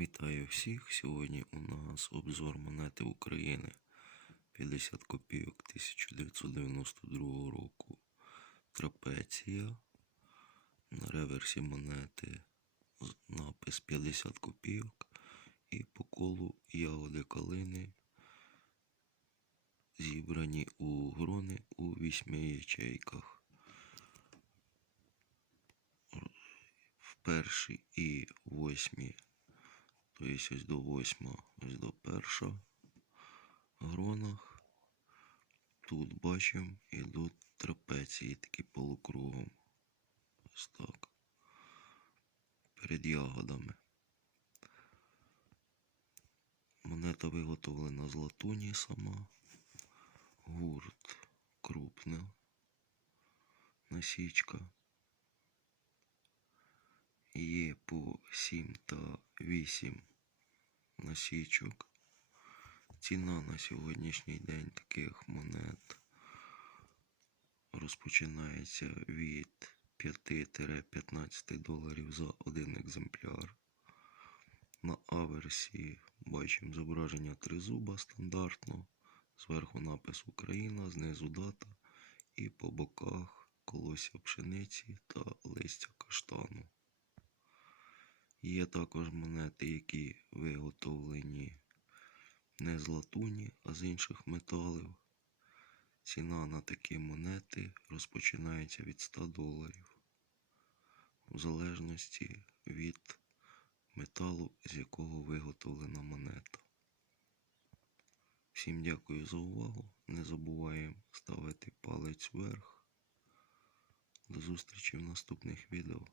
Вітаю всіх! Сьогодні у нас обзор монети України 50 копійок 1992 року. Трапеція. На реверсі монети напис 50 копійок. І по колу ягоди калини зібрані у грони у вісьми ячейках. В першій і восьмій Тобто ось до восьмого, ось до перша гронах. Тут бачимо ідуть трапеції такі полукругом. Ось так. Перед ягодами. Монета виготовлена з латуні сама. Гурт крупна. Насічка. Є по 7 та 8 насічок. Ціна на сьогоднішній день таких монет розпочинається від 5-15 доларів за один екземпляр. На аверсі бачимо зображення тризуба стандартно. Зверху напис Україна, знизу дата і по боках колосся пшениці та листя каштану. Є також монети, які виготовлені не з латуні, а з інших металів. Ціна на такі монети розпочинається від 100 доларів, в залежності від металу, з якого виготовлена монета. Всім дякую за увагу. Не забуваємо ставити палець вверх. До зустрічі в наступних відео.